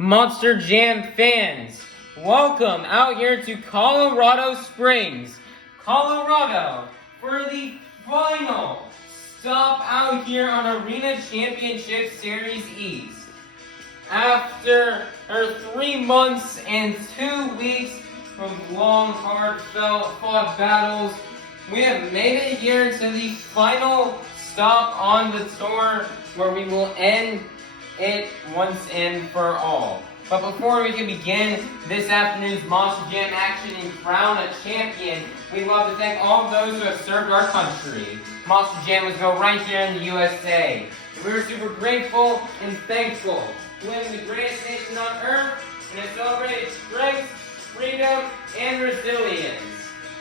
Monster Jam fans, welcome out here to Colorado Springs, Colorado, for the final stop out here on Arena Championship Series East. After 3 months and 2 weeks of long, hard-fought battles, we have made it here to the final stop on the tour where we will end it once and for all. But before we can begin this afternoon's Monster Jam action and crown a champion, we'd love to thank all of those who have served our country. Monster Jam was built right here in the USA. And we are super grateful and thankful to live in the greatest nation on earth and have celebrated strength, freedom, and resilience.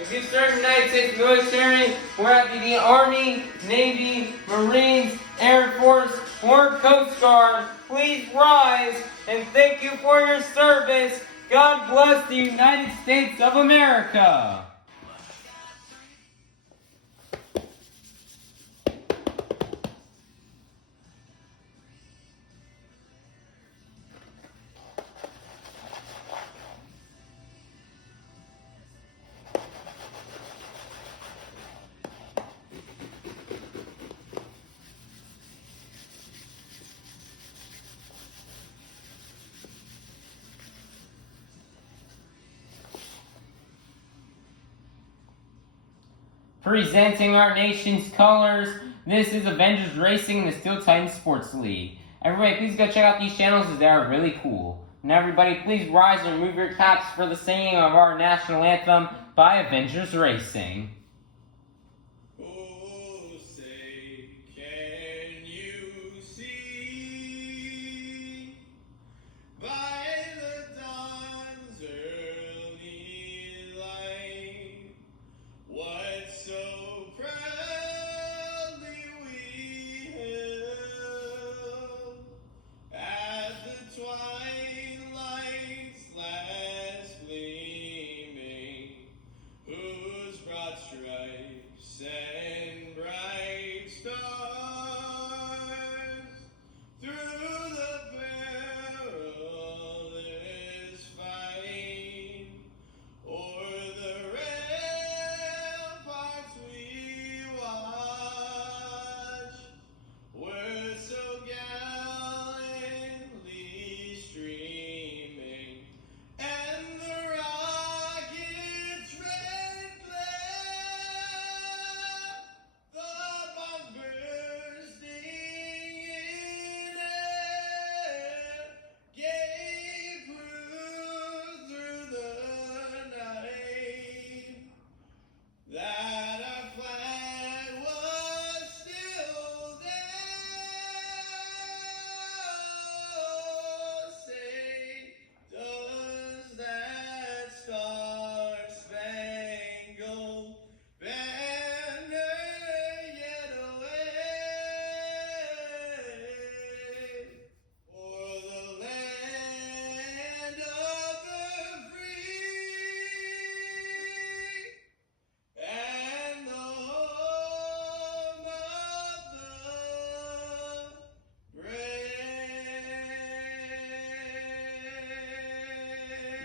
If you serve the United States military, whether it be the Army, Navy, Marines, Air Force, or Coast Guard, please rise and thank you for your service. God bless the United States of America. Presenting our nation's colors, this is Avengers Racing, the Steel Titan Sports League. Everybody, please go check out these channels as they are really cool. Now everybody, please rise and remove your caps for the singing of our national anthem by Avengers Racing.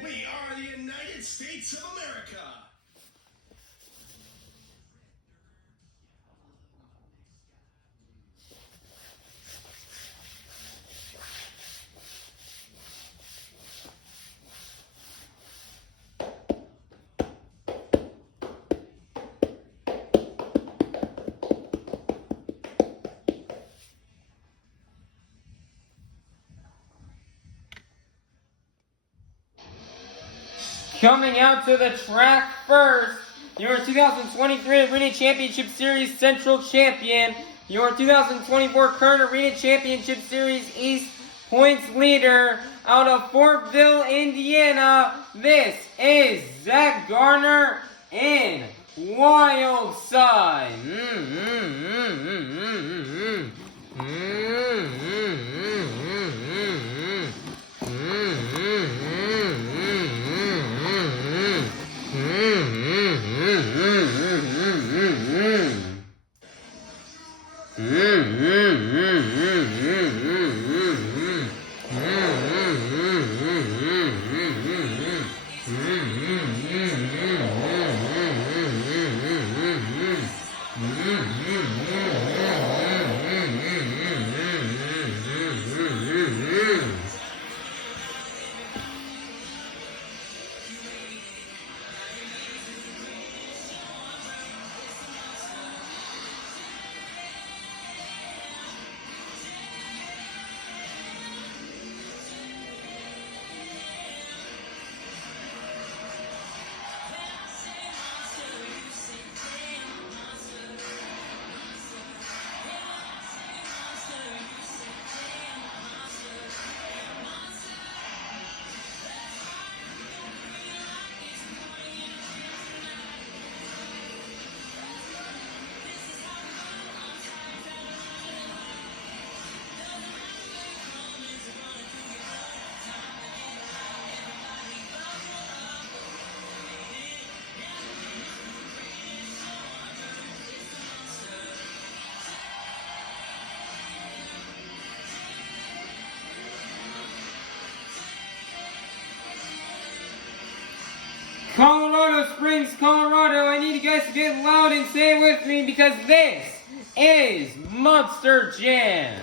We are the United States of America. Coming out to the track first, your 2023 Arena Championship Series Central Champion, your 2024 current Arena Championship Series East points leader out of Fortville, Indiana. This is Zack Garner in Wild Side. Colorado Springs, Colorado. I need you guys to get loud and say it with me because this is Monster Jam.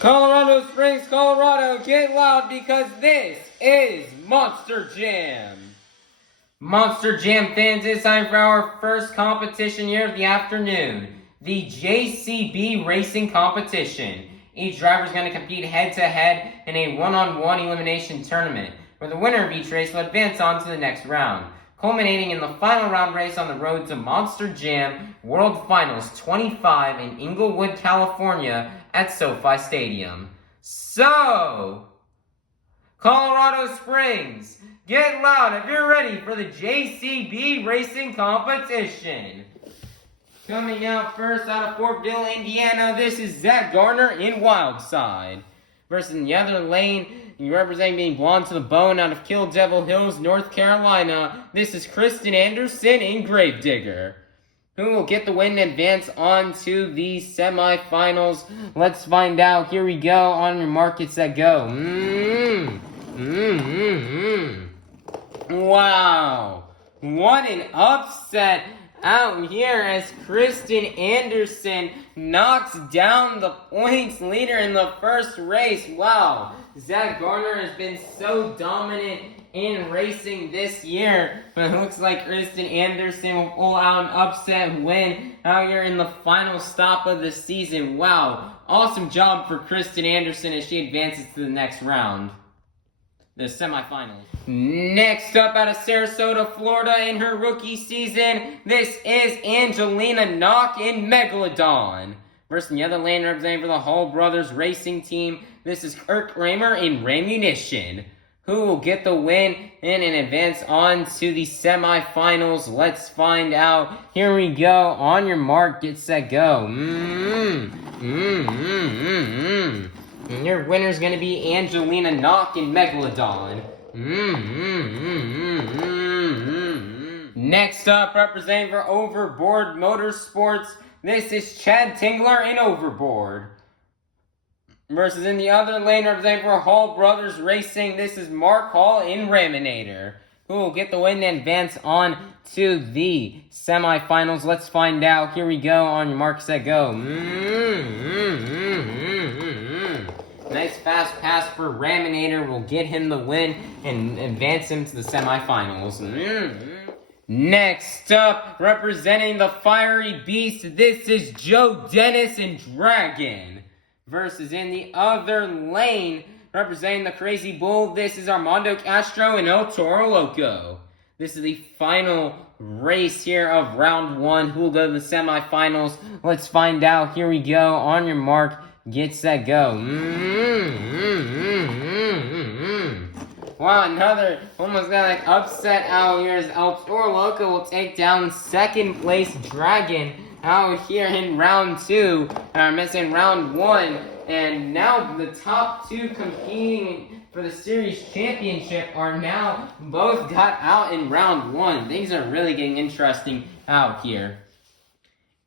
Colorado Springs, Colorado, get loud because this is Monster Jam. Monster Jam fans, it's time for our first competition here of the afternoon, the JCB Racing Competition. Each driver is going to compete head-to-head in a one-on-one elimination tournament, where the winner of each race will advance on to the next round, culminating in the final round race on the road to Monster Jam World Finals 25 in Inglewood, California at SoFi Stadium. So, Colorado Springs, get loud if you're ready for the JCB Racing Competition. Coming out first out of Fortville, Indiana, this is Zack Garner in Wildside. Versus in the other lane, representing being blonde to the bone out of Kill Devil Hills, North Carolina, this is Krysten Anderson in Gravedigger. Who will get the win and advance on to the semifinals? Let's find out. Here we go. On your mark, get set, go. Wow. What an upset out here as Krysten Anderson knocks down the points leader in the first race. Wow. Zack Garner has been so dominant in racing this year, but it looks like Krysten Anderson will pull out an upset win out here in the final stop of the season. Wow. Awesome job for Krysten Anderson as she advances to the next round. The semifinals. Next up out of Sarasota, Florida in her rookie season, this is Angelina in Megalodon. Versus the other lane representing for the Hall Brothers Racing Team, this is Kraehmer in Rammunition. Who will get the win and advance on to the semifinals? Let's find out. Here we go. On your mark, get set, go. And your winner's going to be Angelina in Megalodon. Next up, representing for Overboard Motorsports, this is Chad Tingler in Overboard. Versus in the other lane, representing for Hall Brothers Racing, this is Mark Hall in Raminator. Who will get the win and advance on to the semifinals? Let's find out. Here we go. On your mark, set, go. Nice fast pass for Raminator will get him the win and advance him to the semifinals. Next up, representing the Fiery Beast, this is Joe Dennis and Dragon. Versus in the other lane, representing the Crazy Bull, this is Armando Castro and El Toro Loco. This is the final race here of round one. Who will go to the semifinals? Let's find out. Here we go. On your mark, get set, go. Wow, another almost got like upset out here as Toro Loco will take down second place Dragon out here in round 2. I'm missing round 1. And now the top 2 competing for the series championship are now both got out in round 1. Things are really getting interesting out here.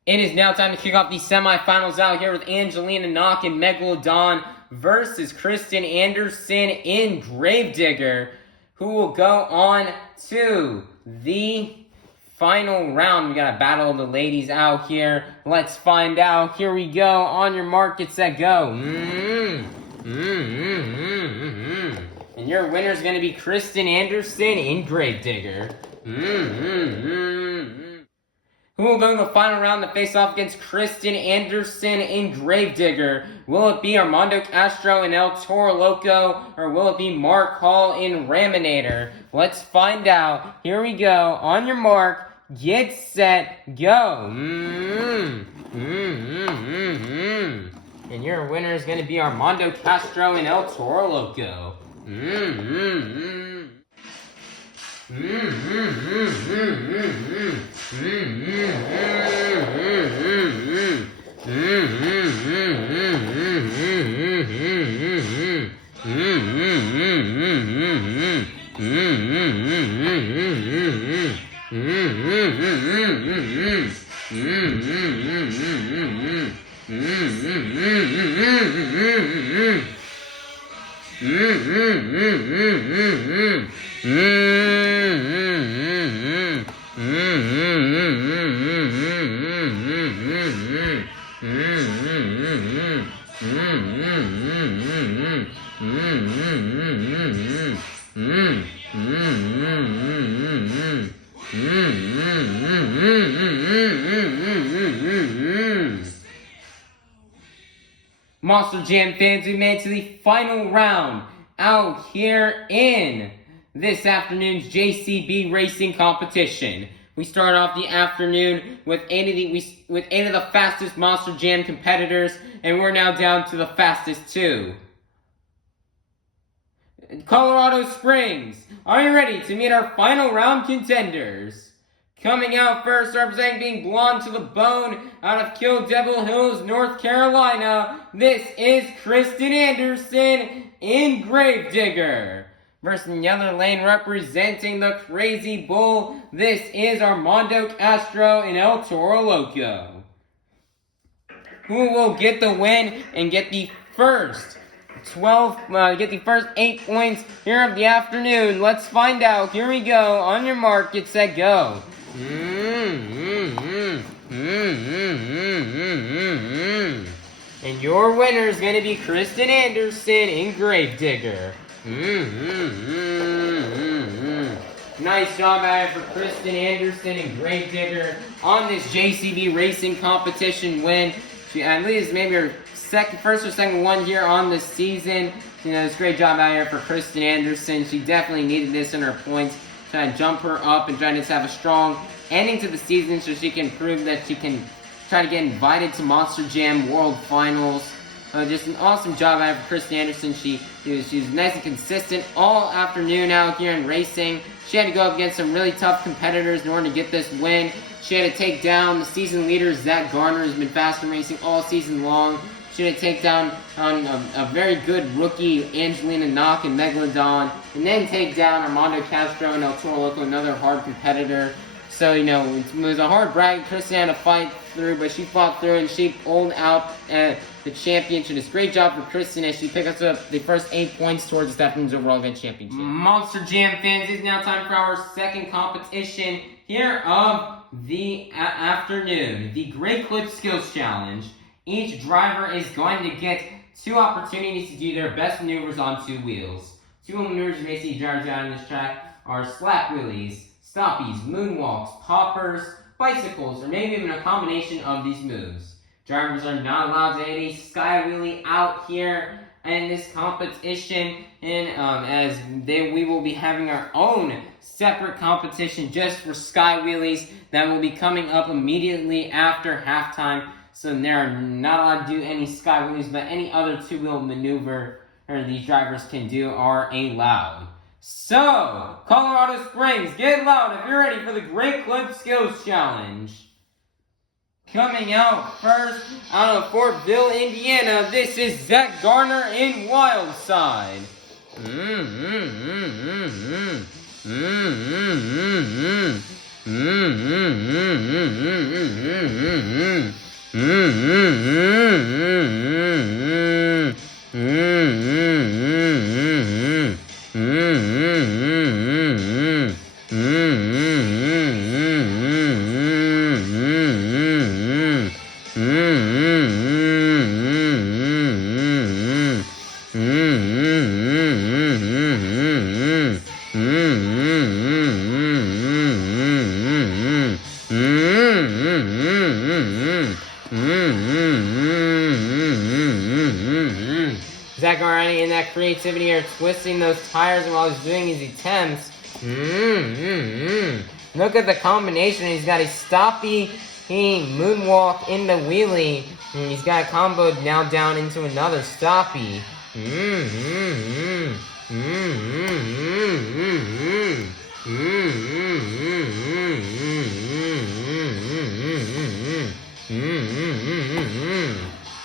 It is now time to kick off the semifinals out here with Angelina Knock and Megalodon versus Krysten Anderson in Gravedigger, who will go on to the final round. We got a battle of the ladies out here. Let's find out. Here we go. On your mark, get set, go. And your winner is going to be Krysten Anderson in Gravedigger. Who will go in the final round to face off against Krysten Anderson in Gravedigger? Will it be Armando Castro in Toro Loco, or will it be Mark Hall in Raminator? Let's find out. Here we go. On your mark, get set, go. And your winner is going to be Armando Castro in Toro Loco. Monster Jam fans, we made it to the final round out here in this afternoon's JCB racing competition. We start off the afternoon with eight of the fastest Monster Jam competitors, and we're now down to the fastest 2. Colorado Springs, are you ready to meet our final round contenders? Coming out first, representing being blonde to the bone out of Kill Devil Hills, North Carolina, this is Krysten Anderson in Gravedigger. Versus in the other lane, representing the Crazy Bull, this is Armando Castro in Toro Loco. Who will get the win and get the first 8 points here of the afternoon? Let's find out. Here we go. On your mark, get set, go. And your winner is going to be Krysten Anderson in Gravedigger. Nice job out for Krysten Anderson in Gravedigger on this JCB racing competition win. She at least maybe her first or second one here on the season. You know, it's a great job out here for Krysten Anderson. She definitely needed this in her points. Trying to jump her up and trying to have a strong ending to the season so she can prove that she can try to get invited to Monster Jam World Finals. Just an awesome job out of Krysten Anderson. She was nice and consistent all afternoon out here in racing. She had to go up against some really tough competitors in order to get this win. She had to take down the season leader, Zack Garner, who's been fast in racing all season long. She had to take down on a very good rookie, Angelina Knock and Megalodon, and then take down Armando Castro and Toro Loco, another hard competitor. So, you know, it was a hard bracket. Krysten had to fight through, but she fought through and she pulled out the championship. It's a great job for Krysten as she picked up the first 8 points towards this afternoon's overall event championship. Monster Jam fans, it's now time for our second competition here of the afternoon, the Great Clip Skills Challenge. Each driver is going to get 2 opportunities to do their best maneuvers on 2 wheels. 2 maneuvers you may see drivers out on this track are slap wheelies, stoppies, moonwalks, poppers, bicycles, or maybe even a combination of these moves. Drivers are not allowed to hit a sky wheelie out here in this competition, and we will be having our own separate competition just for sky wheelies that will be coming up immediately after halftime. So they're not allowed to do any sky wheelies, but any other 2-wheel maneuver these drivers can do are allowed. So, Colorado Springs, get loud if you're ready for the Great Clip Skills Challenge. Coming out first, out of Fortville, Indiana, this is Zack Garner in Wildside. Zack already in that creativity or twisting those tires while he's doing his attempts. Look at the combination. He's got a stoppy moonwalk in the wheelie. And he's got a combo now down into another stoppy.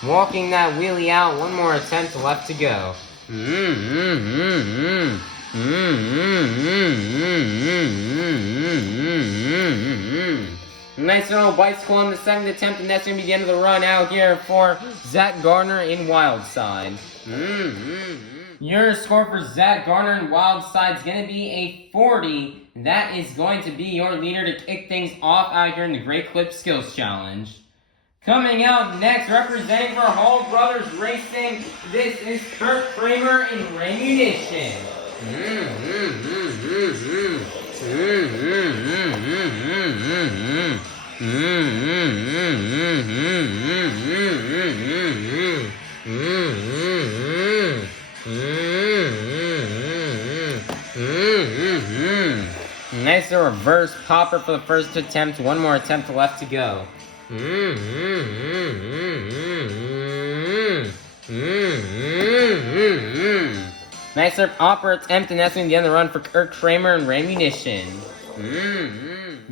Walking that wheelie out, one more attempt left to go. Nice little bicycle on the second attempt, and that's going to be the end of the run out here for Zack Garner in Wildside. Your score for Zack Garner in Wildside is going to be a 40. That is going to be your leader to kick things off out here in the Great Clip Skills Challenge. Coming out next, representing for Hall Brothers Racing, this is Kraehmer in Rammunition. Nice reverse popper for the first attempt. One more attempt left to go. Nice popper attempt, and that's going to be the end of the run for Kraehmer and Rammunition.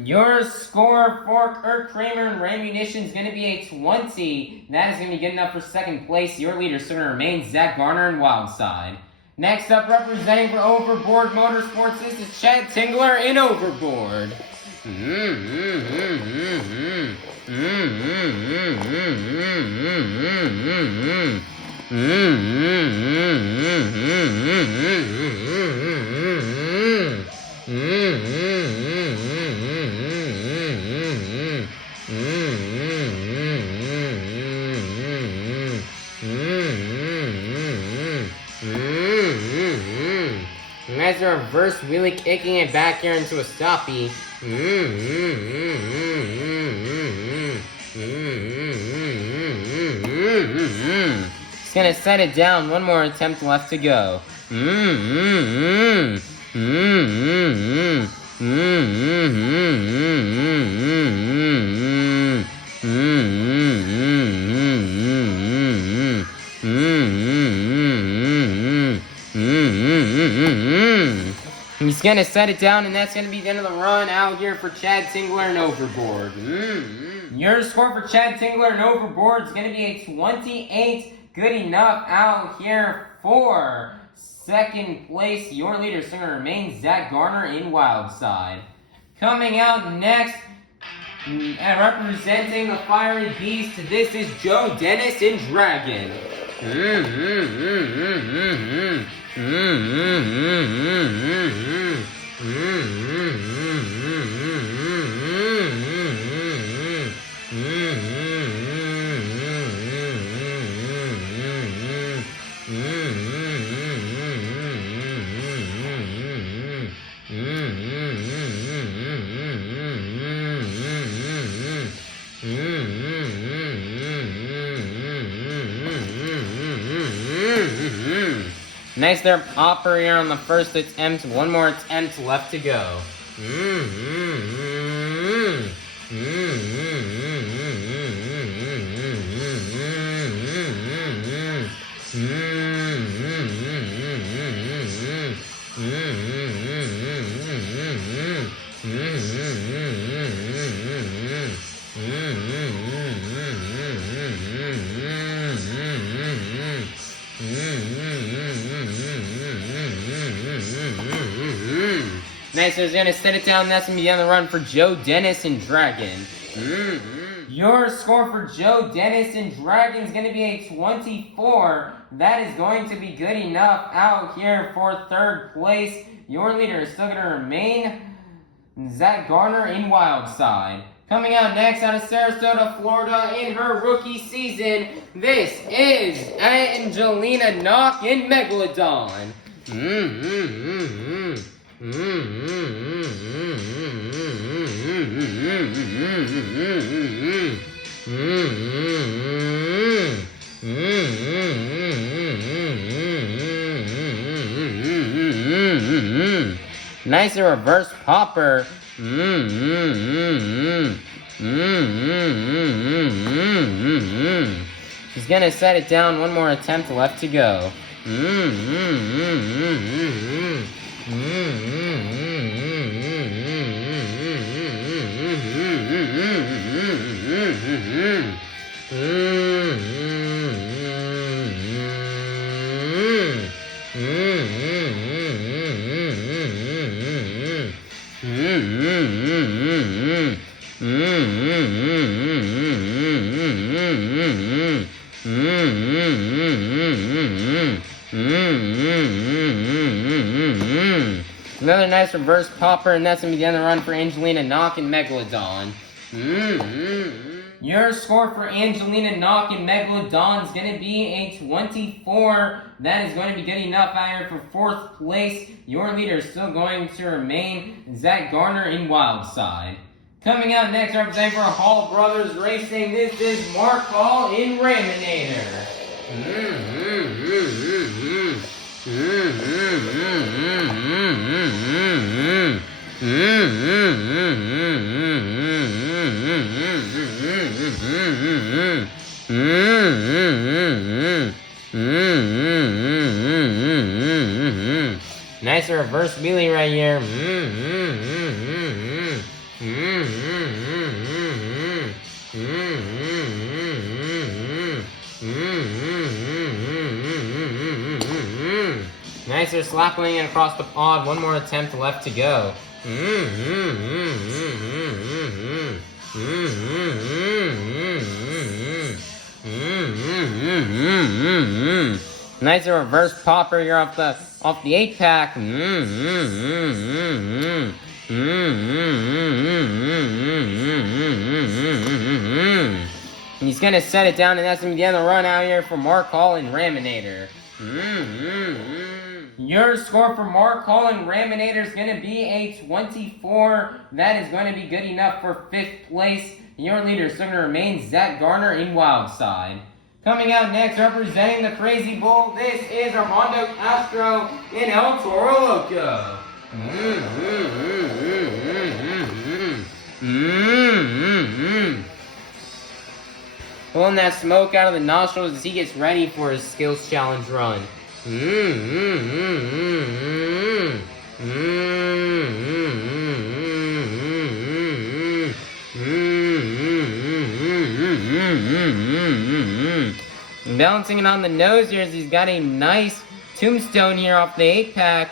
Your score for Kraehmer and Rammunition is going to be a 20. That is going to be good enough for second place. Your leader is going to remain Zack Garner in Wildside. Next up, representing for Overboard Motorsports, this is Chad Tingler in Overboard. Nice reverse wheelie, kicking it back here into a stoppy. It's gonna set it down. One more attempt left to go. He's gonna set it down, and that's gonna be the end of the run out here for Chad Tingler and Overboard. Your score for Chad Tingler and Overboard is gonna be a 28. Good enough out here for second place. Your leader is gonna remain Zack Garner in Wildside. Coming out next, and representing the Fiery Beast, this is Joe Dennis in Dragon. Nice there, popper here on the first attempt. One more attempt left to go. Nice, so he's gonna set it down. That's gonna be on the run for Joe Dennis and Dragon. Your score for Joe Dennis and Dragon is gonna be a 24. That is going to be good enough out here for third place. Your leader is still gonna remain Zack Garner in Wildside. Coming out next out of Sarasota, Florida in her rookie season, this is Angelina Knock in Megalodon. Nice reverse popper. He's gonna set it down. One more attempt left to go. Another nice reverse popper, and that's going to be the end of the run for Angelina Knock and Megalodon. Your score for Angelina Knock and Megalodon is going to be a 24. That is going to be good enough out here for fourth place. Your leader is still going to remain Zack Garner in Wildside. Coming out next, representing for Hall Brothers Racing, this is Mark Hall in Raminator. Nice reverse wheelie right here. Nicer slapping it across the pod. One more attempt left to go. Nice reverse popper. You're off the 8-pack. He's gonna set it down, and that's gonna be the end of the run out here for Mark Hall and Raminator. Your score for Mark Hall and Raminator is going to be a 24. That is going to be good enough for 5th place. Your leader is still going to remain Zack Garner in Wildside. Coming out next, representing the Crazy Bull, this is Armando Castro in El Toro Loco. Pulling that smoke out of the nostrils as he gets ready for his skills challenge run. Balancing it on the nose here as he's got a nice tombstone here off the 8-pack.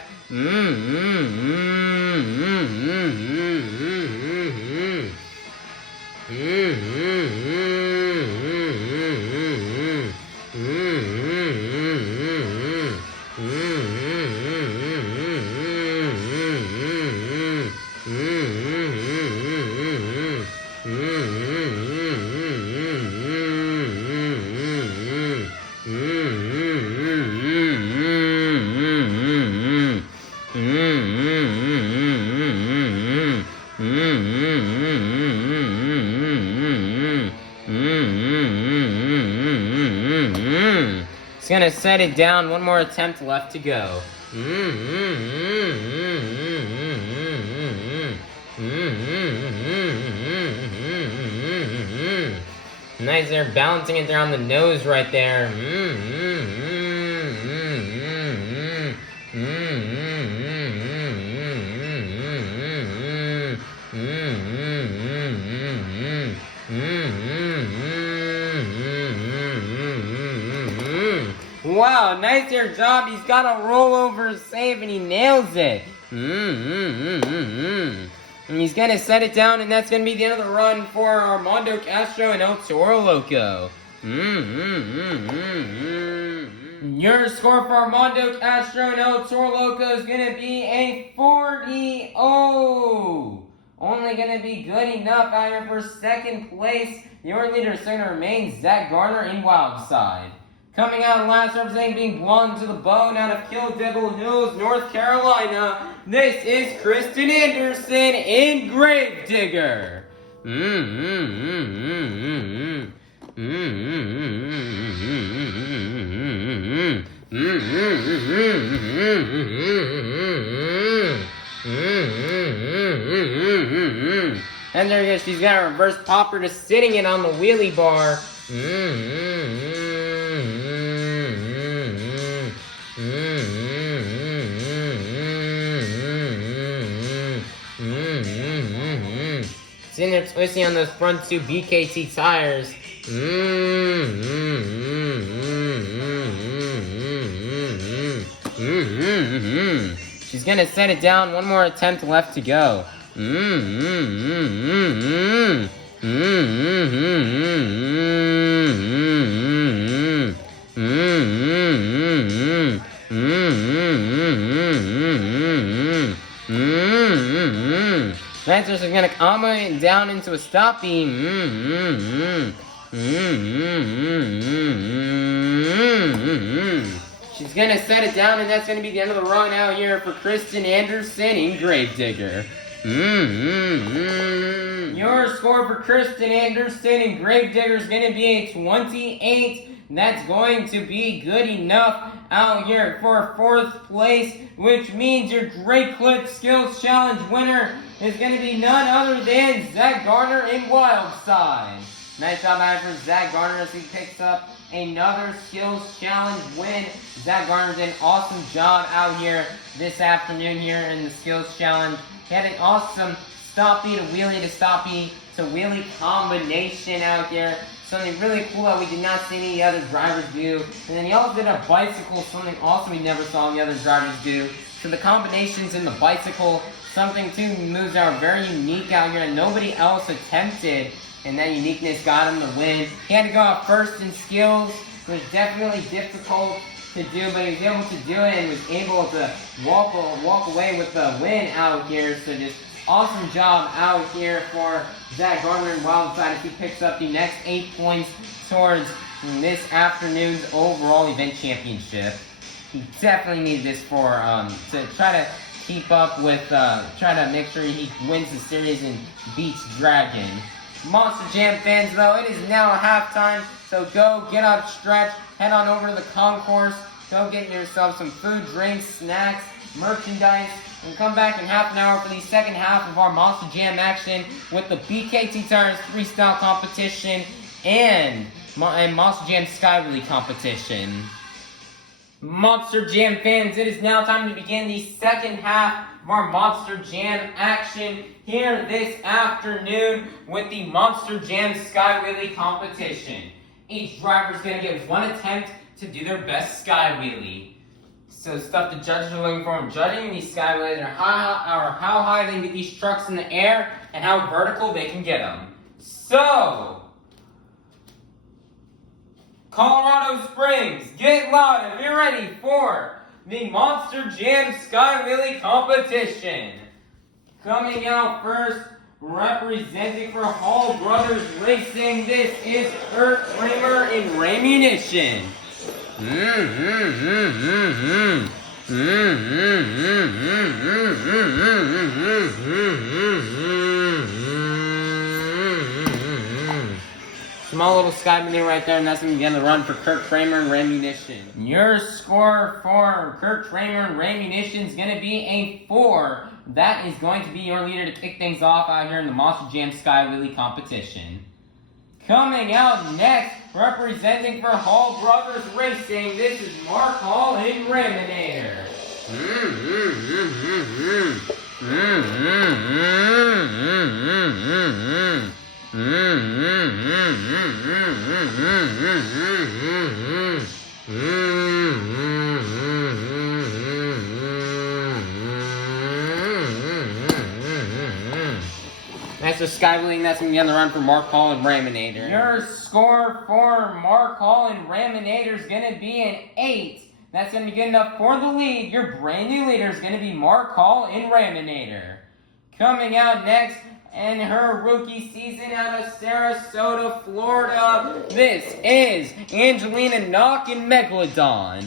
He's gonna set it down. One more attempt left to go. Nice there, balancing it there on the nose right there. Wow, nice air job. He's got a rollover save and he nails it. And he's going to set it down, and that's going to be the end of the run for Armando, Castro, and El Toro Loco. Your score for Armando, Castro, and El Toro Loco is going to be a 40-0. Only going to be good enough out here for second place. Your leader is going to remain Zack, Garner, and Wildside. Coming out last, representing being blonde to the bone out of Kill Devil Hills, North Carolina, this is Krysten Anderson in Gravedigger. And there you go, she's got a reverse popper to sitting it on the wheelie bar. Sitting there twisting on those front two BKT tires. She's gonna set it down. One more attempt left to go. Lancer's is gonna combine down into a stoppie. She's gonna set it down, and that's gonna be the end of the run out here for Krysten Anderson in Gravedigger. Your score for Krysten Anderson in Gravedigger is gonna be a 28. That's going to be good enough out here for fourth place, which means your Great Clip Skills Challenge winner is going to be none other than Zack Garner in Wildside. Nice job out for Zack Garner as he picks up another Skills Challenge win. Zack Garner did an awesome job out here this afternoon here in the Skills Challenge. He had an awesome stoppie to wheelie combination out here. Something really cool that we did not see any other drivers do. And then he also did a bicycle, something awesome we never saw any other drivers do. So the combinations in the bicycle, something two moves that are very unique out here and nobody else attempted. And that uniqueness got him the win. He had to go out first in skills. It was definitely difficult to do, but he was able to do it and was able to walk away with the win out here. So just awesome job out here for Zack Garner and Wildside as he picks up the next 8 points towards this afternoon's overall event championship. He definitely needs this for to try to keep up with, try to make sure he wins the series and beats Dragon. Monster Jam fans, though, it is now halftime, so go get up, stretch, head on over to the concourse, go get yourself some food, drinks, snacks, merchandise, and come back in half an hour for the second half of our Monster Jam action with the BKT Tires freestyle competition and Monster Jam Sky Wheelie competition. Monster Jam fans, it is now time to begin the second half of our Monster Jam action here this afternoon with the Monster Jam Sky Wheelie competition. Each driver is going to get one attempt to do their best Sky Wheelie. So stuff the judges are looking for in judging these Sky Wheelies are how high they can get these trucks in the air and how vertical they can get them. So, Colorado Springs, get loud if you're ready for the Monster Jam Sky Wheelie competition. Coming out first, representing for Hall Brothers Racing, this is Kraehmer in Rammunition. Small little sky mini right there, and that's going to begin the run for Kraehmer and Rammunition. Your score for Kraehmer and Rammunition is going to be a 4. That is going to be your leader to kick things off out here in the Monster Jam Sky Wheelie competition. Coming out next, representing for Hall Brothers Racing, this is Mark Hall in Raminator. Next is Sky Wheelie, and that's going to be on the run for Mark Hall and Raminator. Your score for Mark Hall and Raminator is going to be an 8. That's going to be good enough for the lead. Your brand new leader is going to be Mark Hall and Raminator. Coming out next in her rookie season out of Sarasota, Florida, this is Angelina Knock and Megalodon.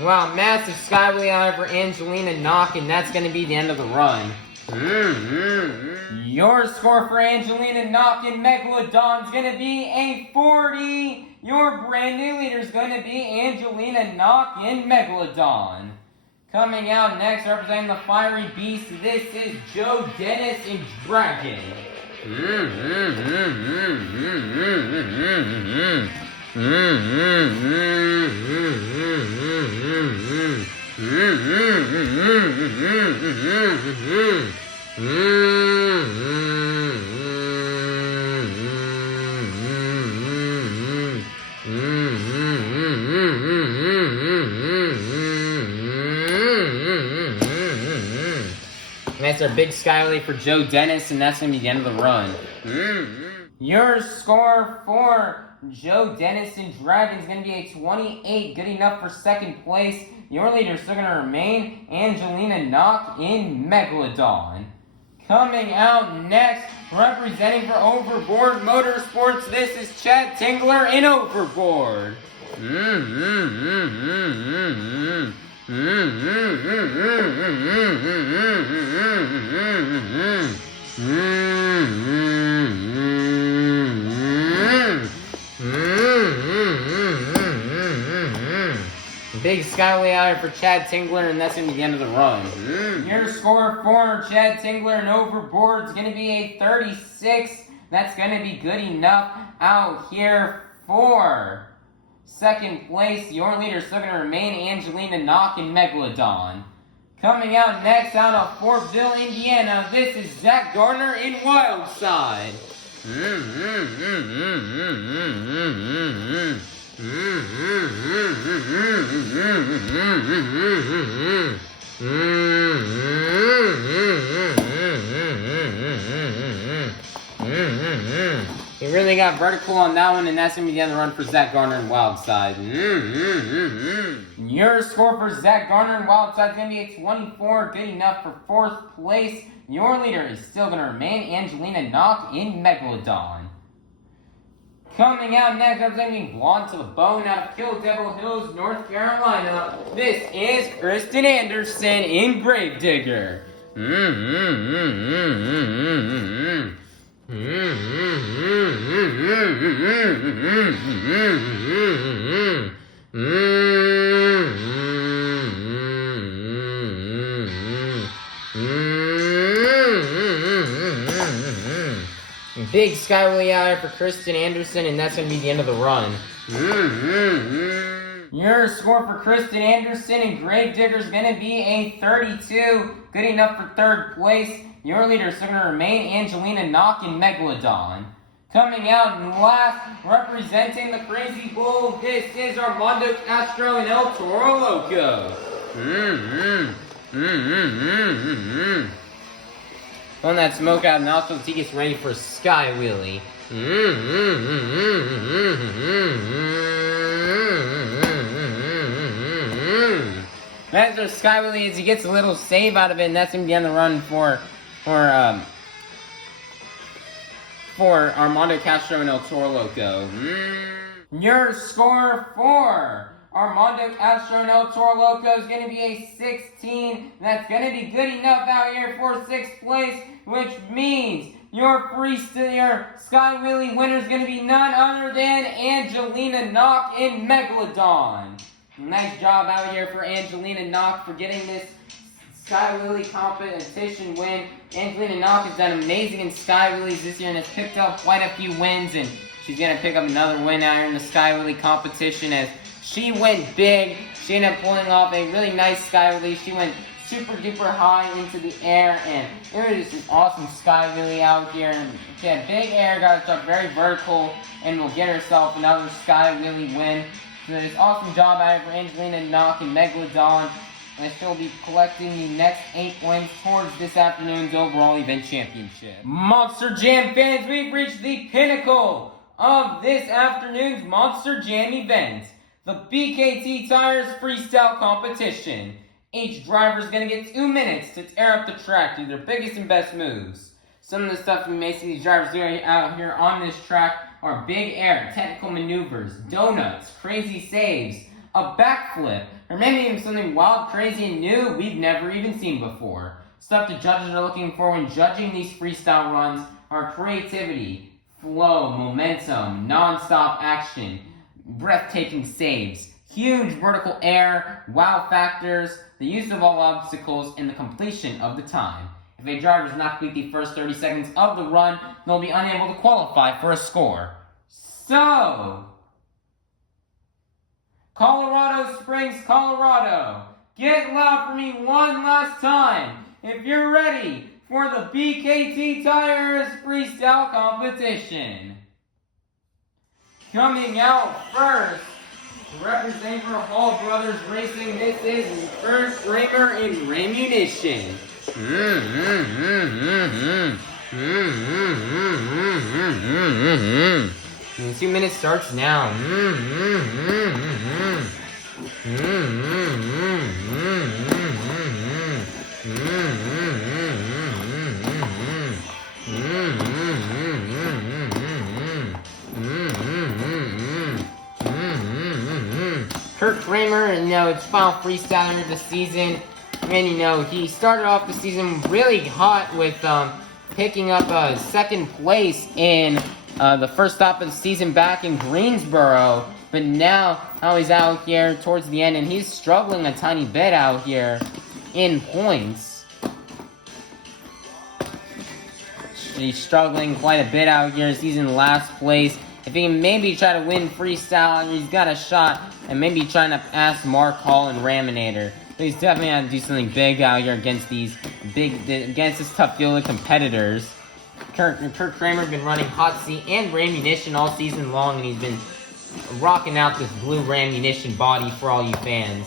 Wow, massive Sky Wheelie out for Angelina Knock, and that's going to be the end of the run. Your score for Angelina Knock and Megalodon is going to be a 40. Your brand new leader is going to be Angelina Knock and Megalodon. Coming out next, representing the Fiery Beast, this is Joe Dennis and Dragon. That's our big Sky Wheelie for Joe Dennis, and that's going to be the end of the run. Your score for Joe Dennis and Dragon is going to be a 28, good enough for second place. Your leader is still going to remain Angelina Knock in Megalodon. Coming out next, representing for Overboard Motorsports, this is Chad Tingler in Overboard. Big Skyway out for Chad Tingler, and that's going to be the end of the run. Your score for Chad Tingler and Overboard is going to be a 36. That's going to be good enough out here for second place. Your leader is still going to remain Angelina Knock and Megalodon. Coming out next out of Fortville, Indiana, this is Zack Garner in Wildside. He really got vertical on that one, and that's going to be the end of the run for Zack Garner and Wildside. Your score for Zack Garner and Wildside is going to be a 24, good enough for fourth place. Your leader is still going to remain Angelina Knock in Megalodon. Coming out next, representing Blonde to the Bone out of Kill Devil Hills, North Carolina, this is Krysten Anderson in Gravedigger. Big Skyway out here for Krysten Anderson, and that's going to be the end of the run. Your score for Krysten Anderson and Gravedigger is going to be a 32, good enough for third place. Your leader is still going to remain Angelina Knock and Megalodon. Coming out in last, representing the Crazy Bull, this is Armando Castro and El Toro Loco. Pulling that smoke out of the nostrils, he gets ready for a Sky Wheelie. That's our Sky Wheelie as he gets a little save out of it, and that's going to be on the run for Armando Castro and El Toro Loco. Your score for Armando Castro and El Toro Loco is going to be a 16. That's going to be good enough out here for sixth place, which means your Sky Wheelie winner is going to be none other than Angelina Knock in Megalodon. Nice job out here for Angelina Knock for getting this Sky Wheelie competition win. Angelina Knock has done amazing in Sky Wheelies this year and has picked up quite a few wins, and she's going to pick up another win out here in the Sky Wheelie competition as she went big. She ended up pulling off a really nice Sky Wheelie. She went super duper high into the air, and it was just an awesome sky wheelie out here. And she had big air, got herself very vertical, and will get herself another sky wheelie win. So it's an awesome job out here for Angelina knocking Megalodon, and she'll be collecting the next 8 wins towards this afternoon's overall event championship. Monster Jam fans, we've reached the pinnacle of this afternoon's Monster Jam event, the BKT Tires Freestyle Competition. Each driver is going to get 2 minutes to tear up the track, do their biggest and best moves. Some of the stuff we may see these drivers doing out here on this track are big air, technical maneuvers, donuts, crazy saves, a backflip, or maybe even something wild, crazy, and new we've never even seen before. Stuff the judges are looking for when judging these freestyle runs are creativity, flow, momentum, non-stop action, breathtaking saves, huge vertical air, wow factors, the use of all obstacles, and the completion of the time. If a driver does not complete the first 30 seconds of the run, they'll be unable to qualify for a score. So, Colorado Springs, Colorado, get loud for me one last time if you're ready for the BKT Tires Freestyle Competition. Coming out first, representing for Hall Brothers Racing, this is Kraehmer and Rammunition. And 2 minutes starts now. Kraehmer, it's final freestyler of the season, and he started off the season really hot with picking up second place in the first stop of the season back in Greensboro, but now he's out here towards the end, and he's struggling a tiny bit out here in points. He's struggling quite a bit out here. He's in last place. If he can maybe try to win freestyle, he's got a shot, and maybe trying to pass Mark Hall and Raminator. But he's definitely got to do something big out here against against this tough field of competitors. Kraehmer has been running Hotsy and Rammunition all season long, and he's been rocking out this blue Rammunition body for all you fans.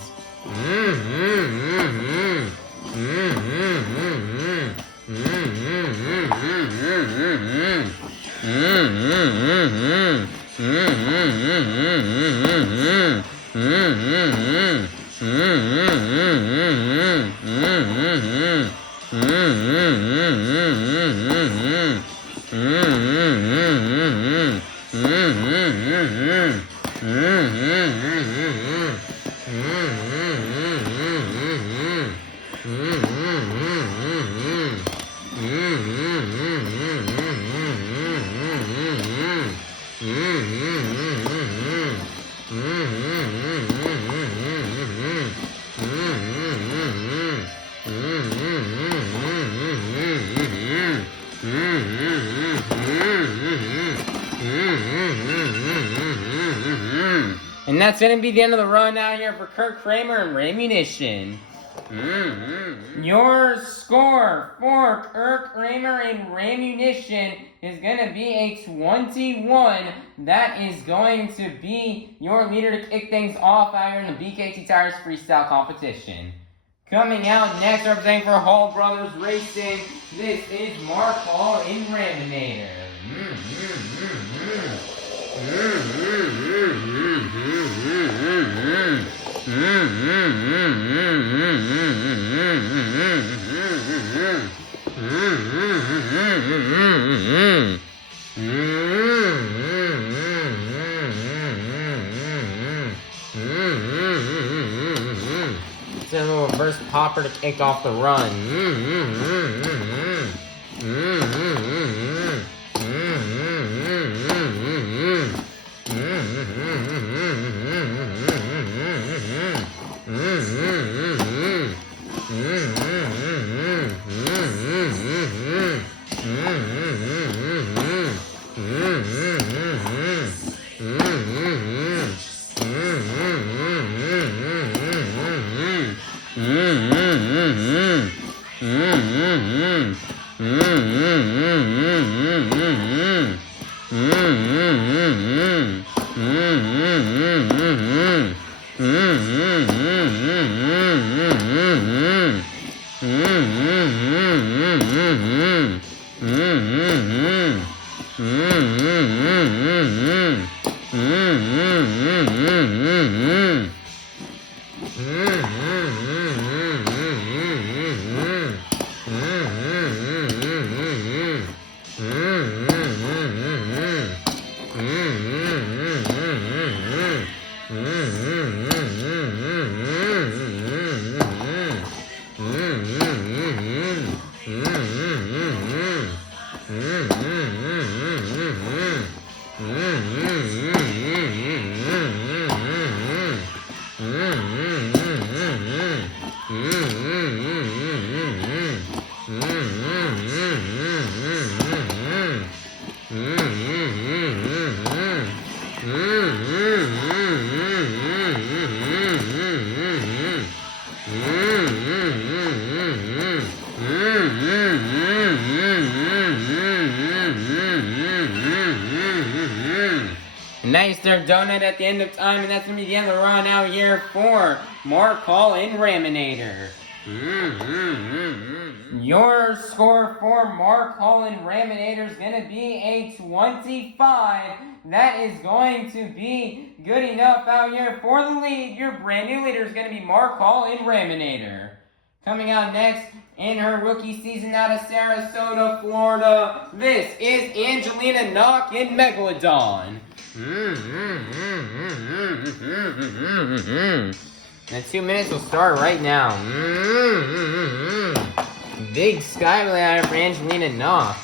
And that's going to be the end of the run out here for Kraehmer and Rammunition. Your score for Kraehmer and Rammunition is going to be a 21. That is going to be your leader to kick things off out here in the BKT Tires Freestyle Competition. Coming out next, representing for Hall Brothers Racing, this is Mark Hall and Raminator. It's a little reverse popper to kick off the run. Nice there, donut at the end of time, and that's going to be the end of the run out here for Mark Hall and Raminator. Your score for Mark Hall and Raminator is going to be a 25. That is going to be good enough out here for the lead. Your brand new leader is going to be Mark Hall and Raminator. Coming out next in her rookie season out of Sarasota, Florida, this is Angelina Knock and Megalodon. The 2 minutes will start right now. Big skyway out for Angelina Knock.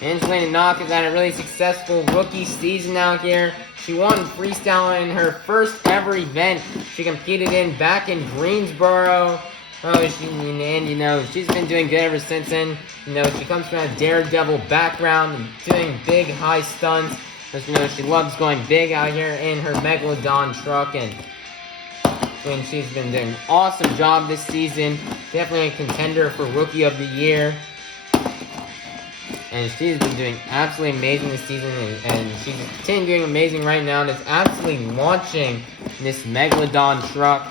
Angelina Knock has had a really successful rookie season out here. She won freestyle in her first ever event she competed in back in Greensboro. She's been doing good ever since then. She comes from a daredevil background and doing big high stunts. She loves going big out here in her Megalodon truck, and she's been doing an awesome job this season. Definitely a contender for Rookie of the Year. And she's been doing absolutely amazing this season, and she's continuing doing amazing right now, and is absolutely launching this Megalodon truck.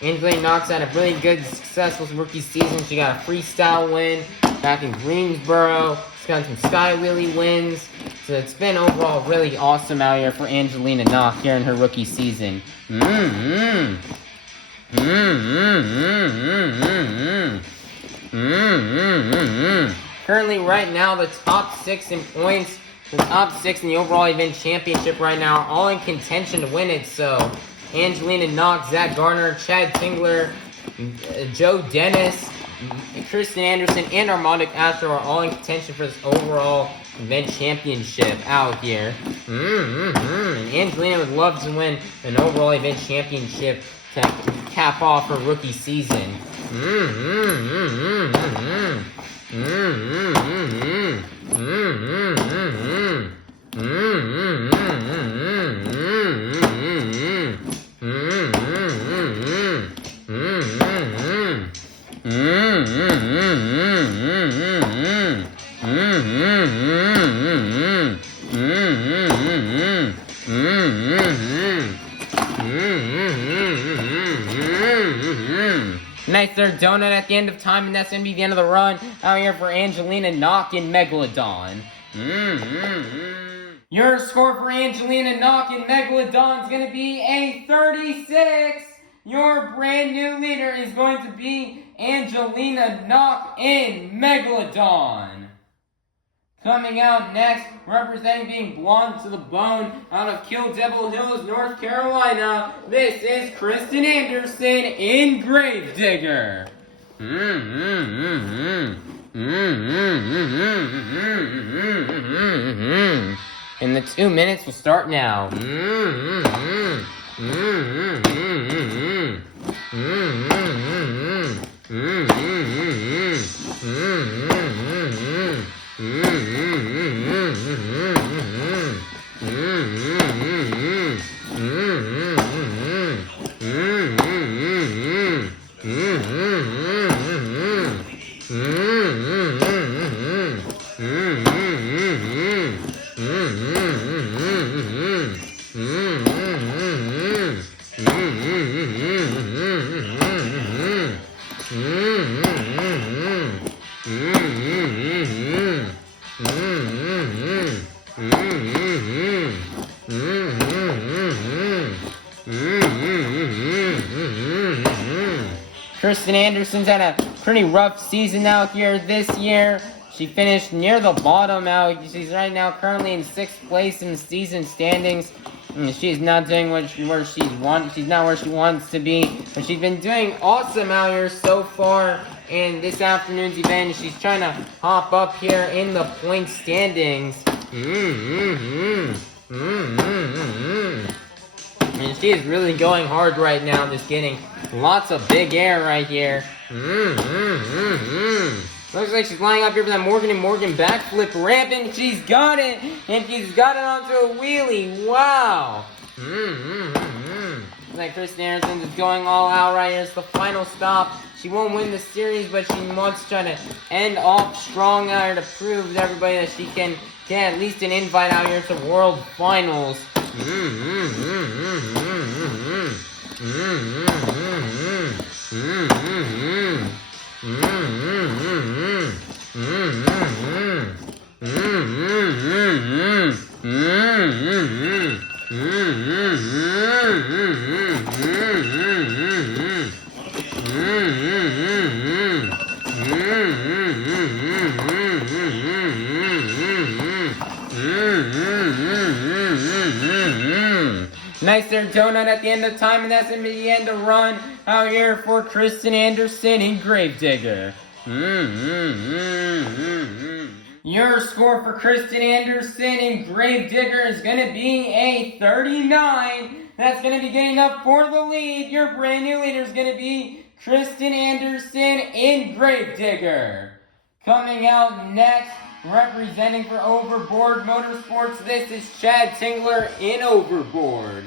Angelina Knox had a really good, successful rookie season. She got a freestyle win back in Greensboro. She's got some sky wheelie wins. So it's been overall really awesome out here for Angelina Knox here in her rookie season. Currently, right now, the top 6 in points, the top 6 in the overall event championship right now are all in contention to win it. So Angelina Knox, Zack, Garner, Chad Tingler, Joe Dennis, Krysten Anderson, and Armando Castro are all in contention for this overall event championship out here. And Angelina would love to win an overall event championship to cap off her rookie season. Nice there, donut at the end of time, and that's going to be the end of the run out here for Angelina Knock and Megalodon. Your score for Angelina Knock and Megalodon is going to be a 36. Your brand new leader is going to be Angelina Knock and Megalodon. Coming out next, representing being blonde to the bone out of Kill Devil Hills, North Carolina, this is Krysten Anderson in Gravedigger. And the 2 minutes will start now. Krysten Anderson's had a pretty rough season out here this year. She finished near the bottom out. She's right now currently in 6th place in the season standings. She's not doing where she wants. She's not where she wants to be, but she's been doing awesome out here so far. In this afternoon's event, she's trying to hop up here in the point standings. And she is really going hard right now, just getting lots of big air right here. Looks like she's lining up here for that Morgan & Morgan backflip ramp, and she's got it! And she's got it onto a wheelie, wow! Looks like Krysten Anderson is going all out right here. It's the final stop. She won't win the series, but she wants to try to end off strong out here to prove to everybody that she can get at least an invite out here to World Finals. Nice there donut at the end of time, and that's the end of run out here for Krysten Anderson and Gravedigger. Your score for Krysten Anderson and Gravedigger is going to be a 39. That's going to be getting up for the lead. Your brand new leader is going to be Krysten Anderson and Gravedigger. Coming out next, representing for Overboard Motorsports, this is Chad Tingler in Overboard.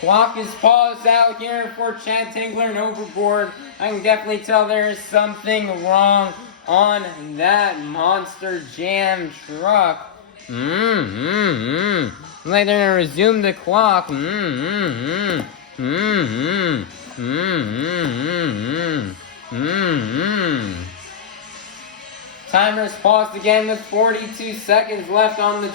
Clock is paused out here for Chad Tingler and Overboard. I can definitely tell there is something wrong on that Monster Jam truck. Like they're gonna resume the clock. Timer's paused again with 42 seconds left on the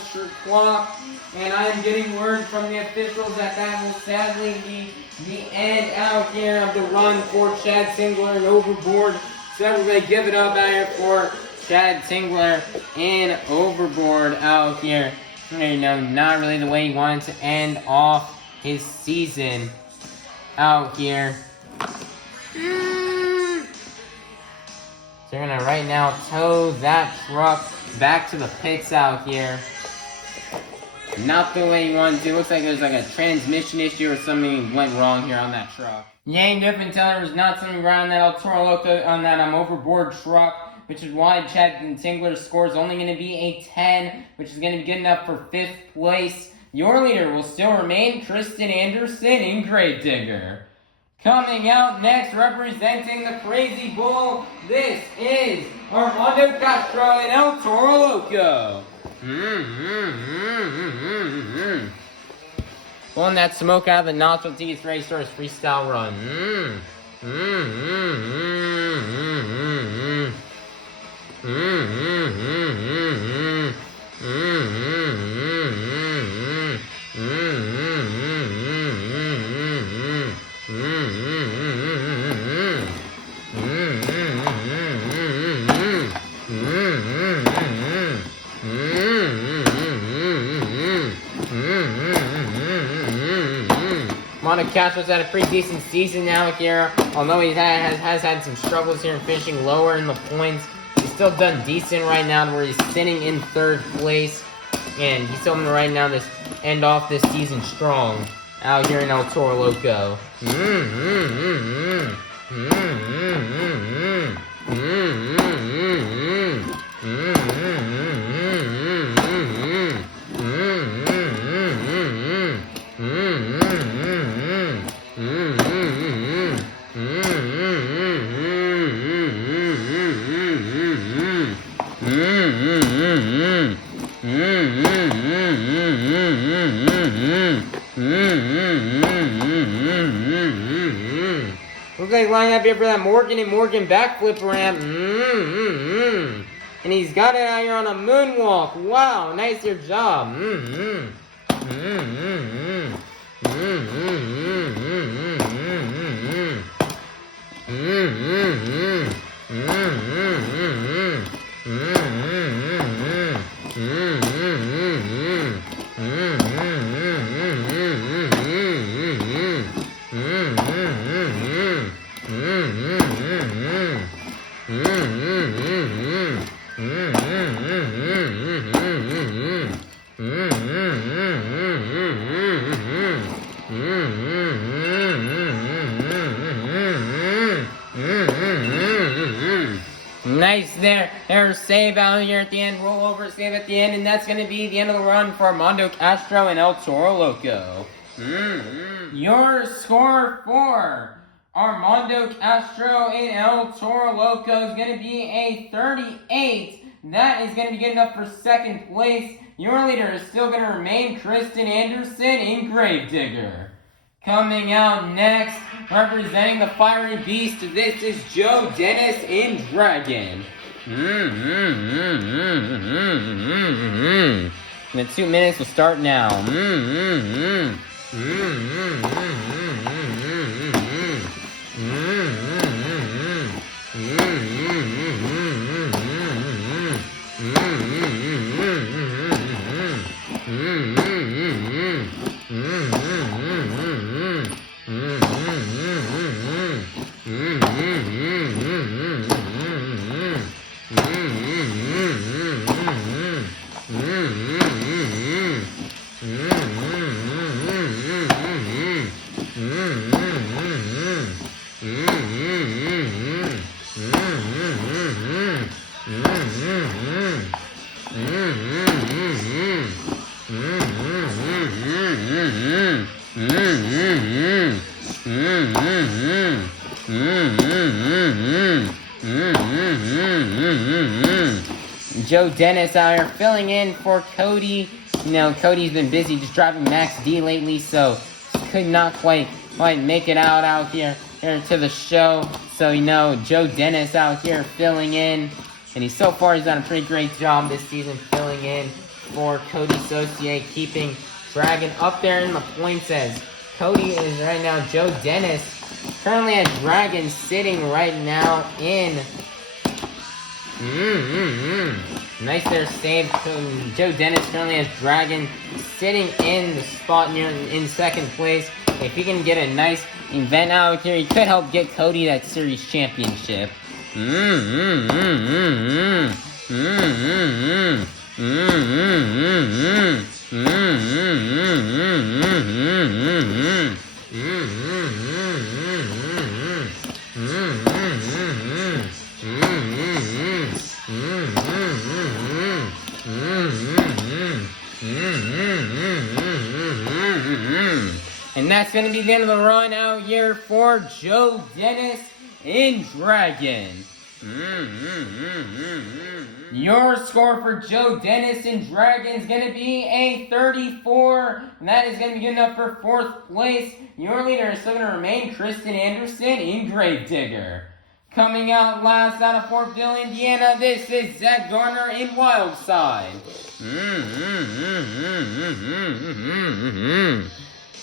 clock, and I am getting word from the officials that that will sadly be the end out here of the run for Chad Tingler and Overboard. So everybody give it up out here for Chad Tingler and Overboard out here. You know, not really the way he wanted to end off his season out here. So we're gonna right now tow that truck back to the pits out here. Not the way you want to do. Looks like there's like a transmission issue or something went wrong here on that truck. You ain't different tell there was not something wrong on that Toro Loco on that Overboard truck, which is why Chad Tingler's score is only going to be a 10, which is going to be good enough for 5th place. Your leader will still remain Krysten Anderson and Gravedigger. Coming out next, representing the Crazy Bull, this is Armando Castro and El Toro Loco. Pulling that smoke out of the nostril to get ready to start his freestyle run. Armando Castro's had a pretty decent season now here. Although he has had some struggles here in finishing lower in the points, he's still done decent right now where he's sitting in 3rd place. And he's hoping right now to end off this season strong out here in El Toro Loco. Looks like lining up here for that Morgan and Morgan backflip ramp. And he's got it out here on a moonwalk. Wow, nice your job. Nice there save out here at the end, rollover save at the end, and that's going to be the end of the run for Armando Castro and El Toro Loco. Your score for Armando Castro and El Toro Loco is going to be a 38. That is going to be good enough for 2nd place. Your leader is still going to remain Krysten Anderson in Gravedigger. Coming out next, representing the Fiery Beast, this is Joe Dennis in Dragon. And the 2 minutes will start now. Joe Dennis out here filling in for Coty. You know, Coty's been busy just driving Max D lately, so could not quite make it out here to the show. So, you know, Joe Dennis out here filling in. And so far he's done a pretty great job this season filling in for Coty Saucier, keeping Dragon up there in the points as Coty is right now. Joe Dennis currently has Dragon sitting right now in... Nice there save. Joe Dennis currently has Dragon sitting in the spot near in 2nd place. If he can get a nice event out here, he could help get Coty that series championship. And that's going to be the end of the run out here for Joe Dennis in Dragon. Your score for Joe Dennis in Dragon is going to be a 34. And that is going to be good enough for 4th place. Your leader is still going to remain Krysten Anderson in Gravedigger. Coming out last out of Fortville, Indiana, this is Zack Garner in Wildside.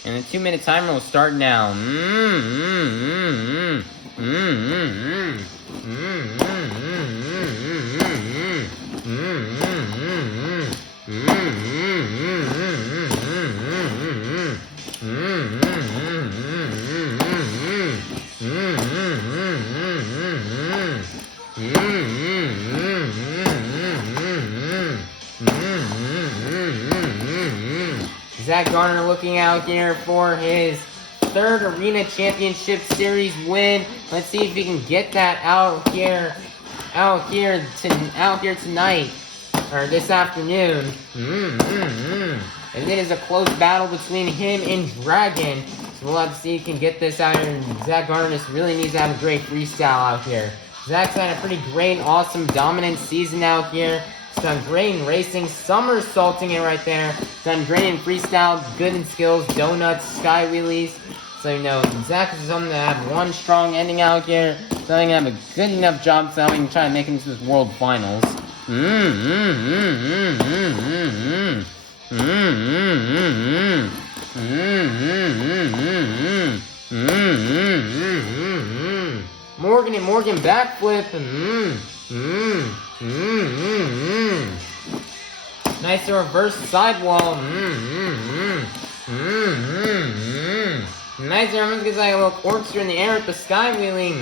And the 2-minute timer will start now. Zack Garner looking out here for his third Arena Championship Series win. Let's see if he can get that out here tonight, or this afternoon. And it is a close battle between him and Dragon. So we'll have to see if he can get this out here. And Zack Garner just really needs to have a great freestyle out here. Zack's had a pretty great, awesome, dominant season out here. He's done great in racing, somersaulting it right there. Done great in freestyle, good in skills, donuts, sky wheelies. So, you know, Zack is something to have one strong ending out here. So I think have a good enough job so he can try to make it into this World Finals. Morgan and Morgan backflip. Nice reverse sidewall. Nice, Armando gets like a little corkscrew in the air with the sky wheelie.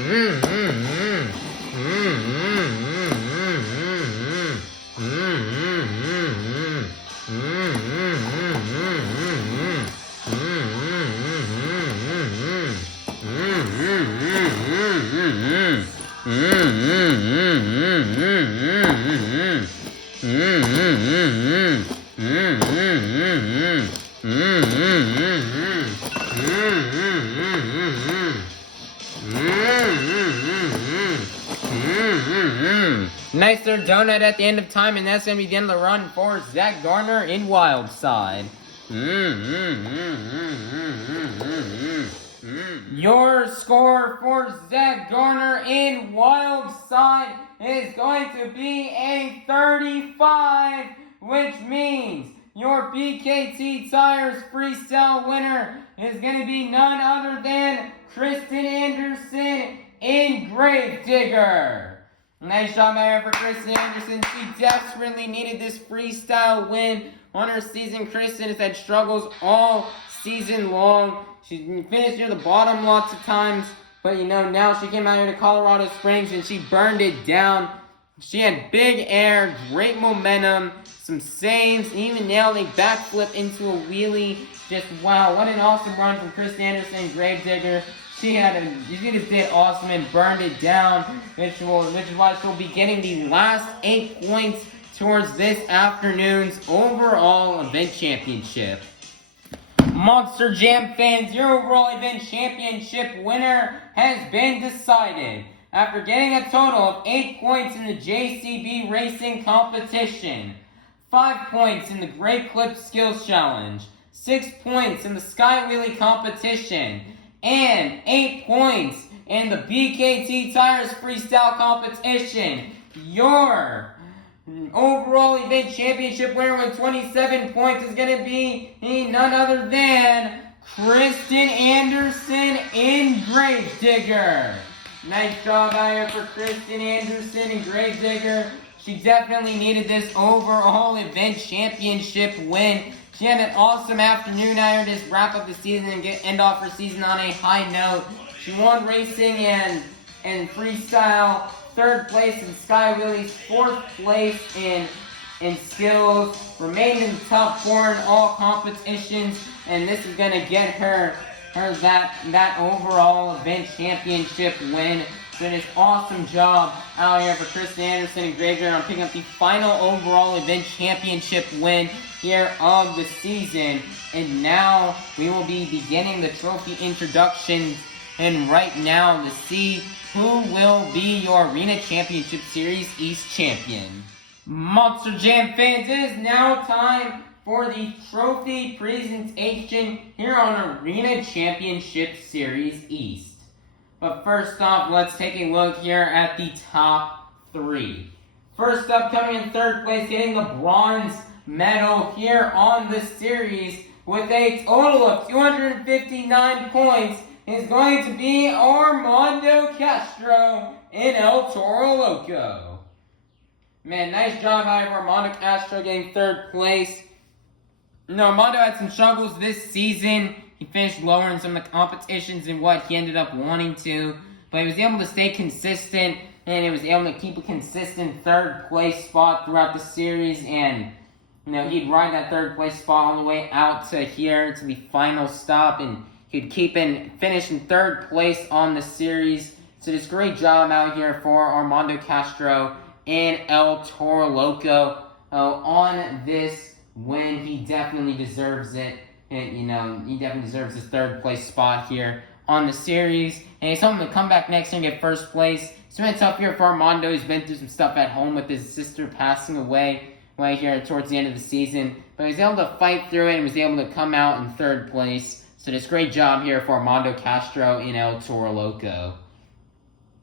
Nice there donut at the end of time, and that's going to be the end of the run for Zack Garner in Wildside. Your score for Zack Garner in Wildside is going to be a 35, which means your BKT Tires Freestyle winner is going to be none other than Krysten Anderson in Gravedigger. Nice job out here for Krysten Anderson. She desperately needed this freestyle win on her season. Krysten has had struggles all season long. She's finished near the bottom lots of times, but you know, now she came out here to Colorado Springs and she burned it down. She had big air, great momentum, some saves, even nailed a backflip into a wheelie. Just wow, what an awesome run from Krysten Anderson, Gravedigger. She just did awesome and burned it down, which is why she'll be getting the last 8 points towards this afternoon's overall event championship. Monster Jam fans, your overall event championship winner has been decided after getting a total of 8 points in the JCB Racing competition, 5 points in the Great Clip Skills Challenge, 6 points in the Sky Wheelie competition, and 8 points in the BKT Tires Freestyle competition. Your overall event championship winner with 27 points is going to be none other than Krysten Anderson in Gravedigger. Nice job out here for Krysten Anderson in Gravedigger. She definitely needed this overall event championship win. She had an awesome afternoon out here to wrap up the season and end off her season on a high note. She won racing and freestyle, 3rd place in Sky Wheelies, 4th place in skills, remained in the top 4 in all competitions, and this is going to get her that overall event championship win. So an awesome job out here for Krysten Anderson and Gravedigger on picking up the final overall event championship win here of the season. And now we will be beginning the trophy introductions. And right now to see who will be your Arena Championship Series East champion. Monster Jam fans, it is now time for the trophy presentation here on Arena Championship Series East. But first off, let's take a look here at the top 3. First up, coming in 3rd place, getting the bronze medal here on the series with a total of 259 points is going to be Armando Castro in El Toro Loco. Man, nice job out of Armando Castro getting 3rd place. Armando had some struggles this season. He finished lower in some of the competitions than what he ended up wanting to. But he was able to stay consistent, and he was able to keep a consistent 3rd place spot throughout the series. And he'd ride that third place spot all the way out to here to the final stop, and he'd finish in third place on the series. So just great job out here for Armando Castro and El Toro Loco on this win. He definitely deserves it. And, he definitely deserves his third place spot here on the series. And he's hoping to come back next year and get first place. It's been a tough year for Armando. He's been through some stuff at home with his sister passing away here towards the end of the season. But he was able to fight through it and was able to come out in third place. So just great job here for Armando Castro and El Toro Loco,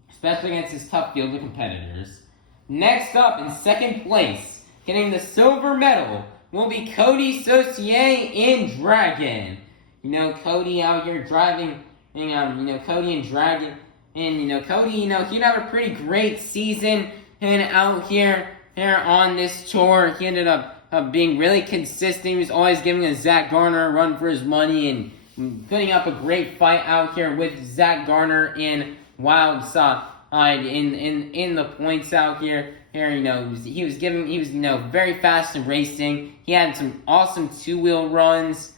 especially against his tough field of competitors. Next up, in second place, getting the silver medal, will be Coty, Saucier, and Dragon. Coty out here driving, Coty and Dragon. And, Coty, he'd have a pretty great season and out here on this tour. He ended up being really consistent. He was always giving a Zack Garner a run for his money and putting up a great fight out here with Zack Garner in Wild Side in the points out here. He was very fast in racing. He had some awesome two-wheel runs.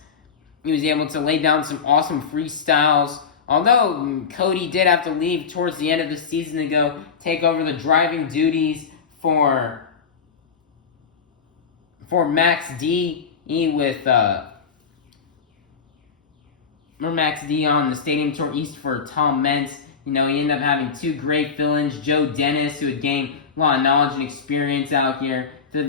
He was able to lay down some awesome freestyles. Although Coty did have to leave towards the end of the season to go take over the driving duties for Max D Max D on the Stadium Tour East for Tom Mentz. He ended up having two great fill-ins. Joe Dennis, who had gained a lot of knowledge and experience out here through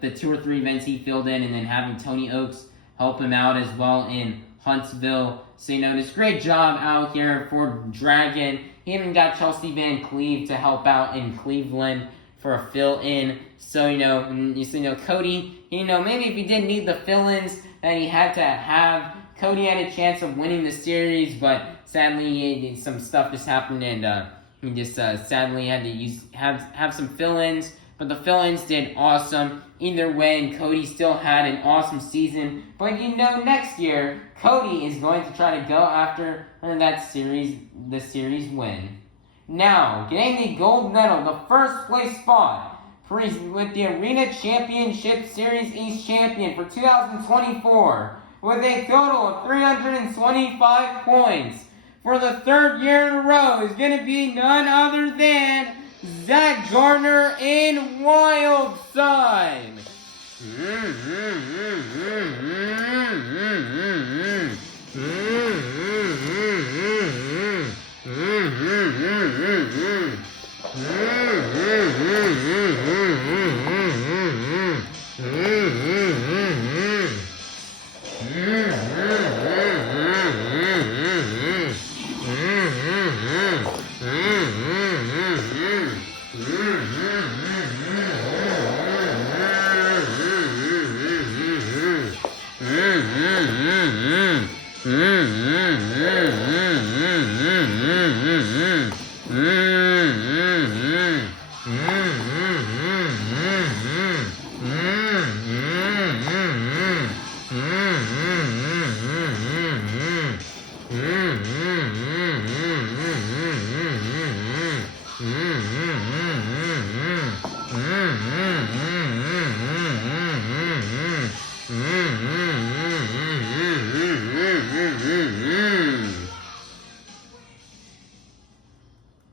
the 2 or 3 events he filled in, and then having Tony Ochs help him out as well in Huntsville. So, this great job out here for Dragon. He even got Chelsea Vancleave to help out in Cleveland for a fill-in. So, Coty, maybe if he didn't need the fill-ins that he had to have, Coty had a chance of winning the series, but sadly, some stuff just happened, and he just sadly had to have some fill-ins. But the fill-ins did awesome either way, and Coty still had an awesome season. But next year, Coty is going to try to go after the series win. Now, getting the gold medal, the first place spot with the Arena Championship Series East champion for 2024, with a total of 325 points for the third year in a row, is going to be none other than Zack Garner in Wild Side.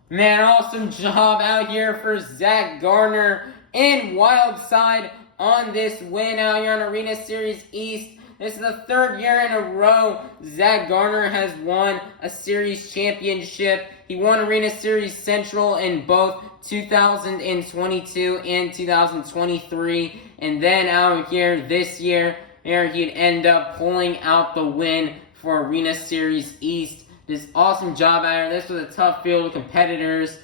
Man, awesome job out here for Zack Garner in Wild Side on this win out here on Arena Series East. This is the third year in a row Zack Garner has won a series championship. He won Arena Series Central in both 2022 and 2023. And then out here this year, he'd end up pulling out the win for Arena Series East. This awesome job out here. This was a tough field of competitors.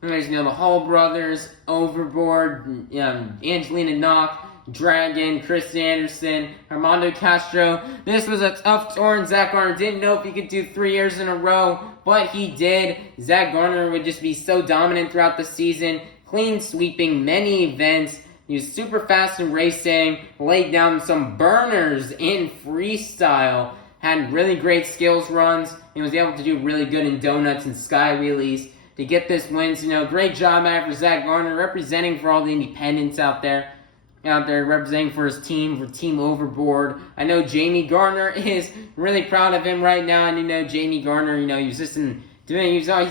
There's, the Hall brothers, Overboard, Angelina, Dragon, Krysten Anderson, Armando Castro. This was a tough tour, and Zack Garner didn't know if he could do 3 years in a row, but he did. Zack Garner would just be so dominant throughout the season, clean sweeping many events. He was super fast in racing, laid down some burners in freestyle, had really great skills runs, and was able to do really good in donuts and sky wheelies to get this win. So, great job out for Zack Garner, representing for all the independents out there. out there representing for his team, for Team Overboard. I know Jamie Garner is really proud of him right now, and you know Jamie Garner, you know, he's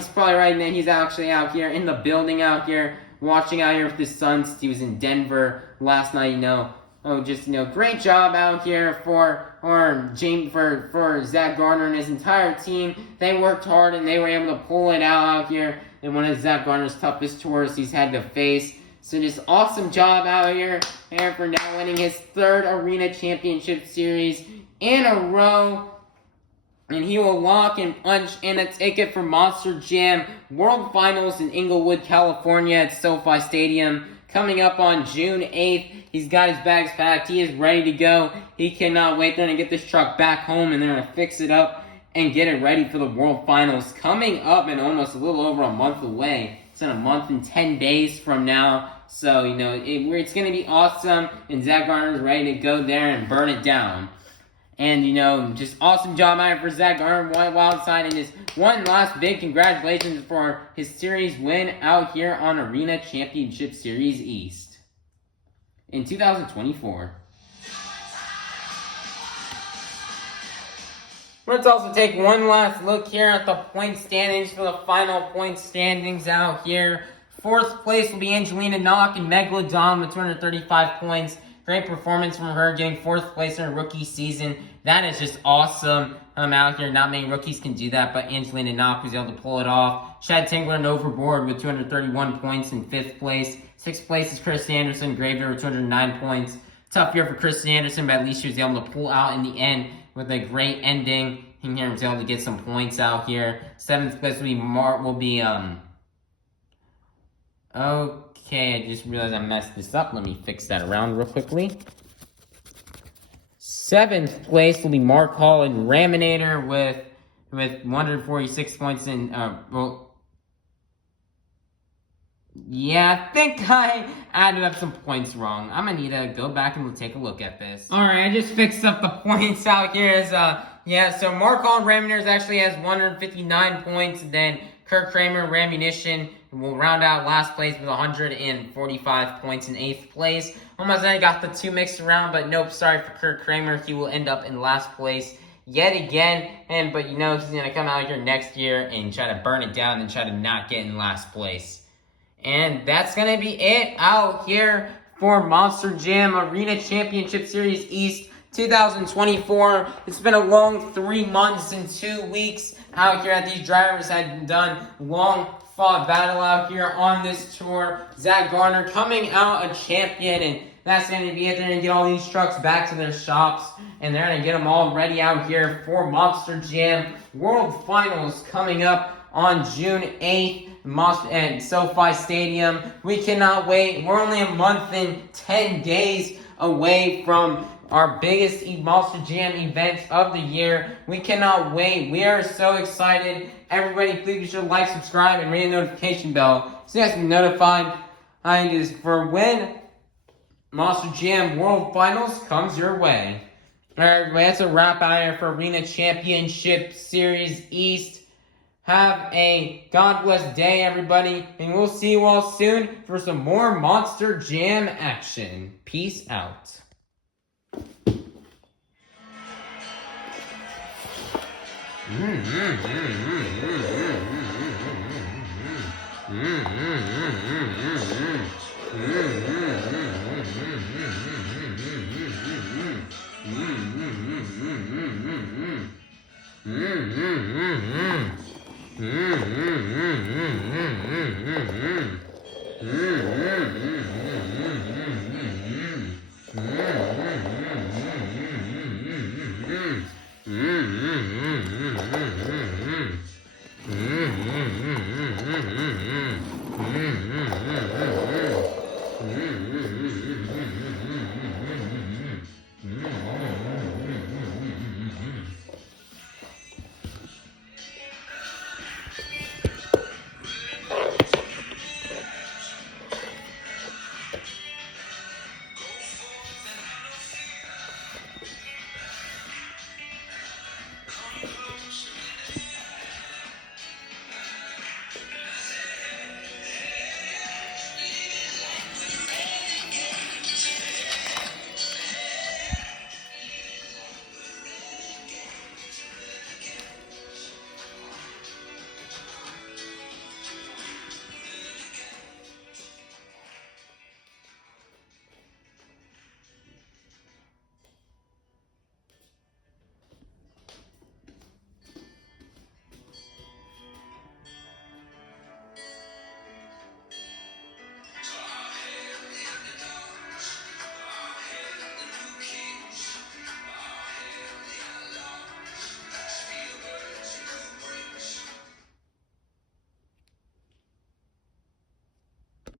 probably right now, he's actually out here in the building out here, watching out here with his sons. He was in Denver last night, you know. Oh, just, you know, great job out here for Zack Garner and his entire team. They worked hard and they were able to pull it out here in one of Zack Garner's toughest tours he's had to face. So just awesome job out here for now winning his 3rd Arena Championship Series in a row. And he will lock and punch in a ticket for Monster Jam World Finals in Inglewood, California at SoFi Stadium coming up on June 8th. He's got his bags packed. He is ready to go. He cannot wait. They're going to get this truck back home and they're going to fix it up and get it ready for the World Finals coming up in almost a little over a month away. It's in a month and 10 days from now. So, you know, it's going to be awesome. And Zack Garner's ready to go there and burn it down. And, you know, just awesome job out for Zack Garner, wild side, and his one last big congratulations for his series win out here on Arena Championship Series East in 2024. Let's also take one last look here at the point standings for the final point standings out here. 4th place will be Angelina and Megalodon with 235 points. Great performance from her, getting 4th place in her rookie season. That is just awesome. Out here, not many rookies can do that, but Angelina was able to pull it off. Tingler and Overboard with 231 points in 5th place. 6th place is Krysten Kraehmer with 209 points. Tough year for Krysten, but at least she was able to pull out in the end with a great ending. And here was able to get some points out here. 7th place will be okay, I just realized I messed this up. Let me fix that around real quickly. 7th place will be Mark Hall and Raminator with 146 points in, yeah, I think I added up some points wrong. I'm gonna need to go back and take a look at this. Alright, I just fixed up the points out here. So Mark Hall and Raminator actually has 159 points, and then Kraehmer, Rammunition will round out last place with 145 points in 8th place. Almost I got the 2 mixed around, but nope, sorry for Kraehmer. He will end up in last place yet again. But you know, he's going to come out here next year and try to burn it down and try to not get in last place. And that's going to be it out here for Monster Jam Arena Championship Series East 2024. It's been a long 3 months and 2 weeks out here that these drivers had done long fought battle out here on this tour. Zack Garner coming out a champion, and that's going to be it. They're going to get all these trucks back to their shops, and they're going to get them all ready out here for Monster Jam World Finals coming up on June 8th at SoFi Stadium. We cannot wait. We're only a month and 10 days away from our biggest Monster Jam event of the year. We cannot wait. We are so excited. Everybody, please be sure to like, subscribe, and ring the notification bell so you guys can be notified for when Monster Jam World Finals comes your way. Alright, everybody, that's a wrap out here for Arena Championship Series East. Have a God bless day, everybody, and we'll see you all soon for some more Monster Jam action. Peace out.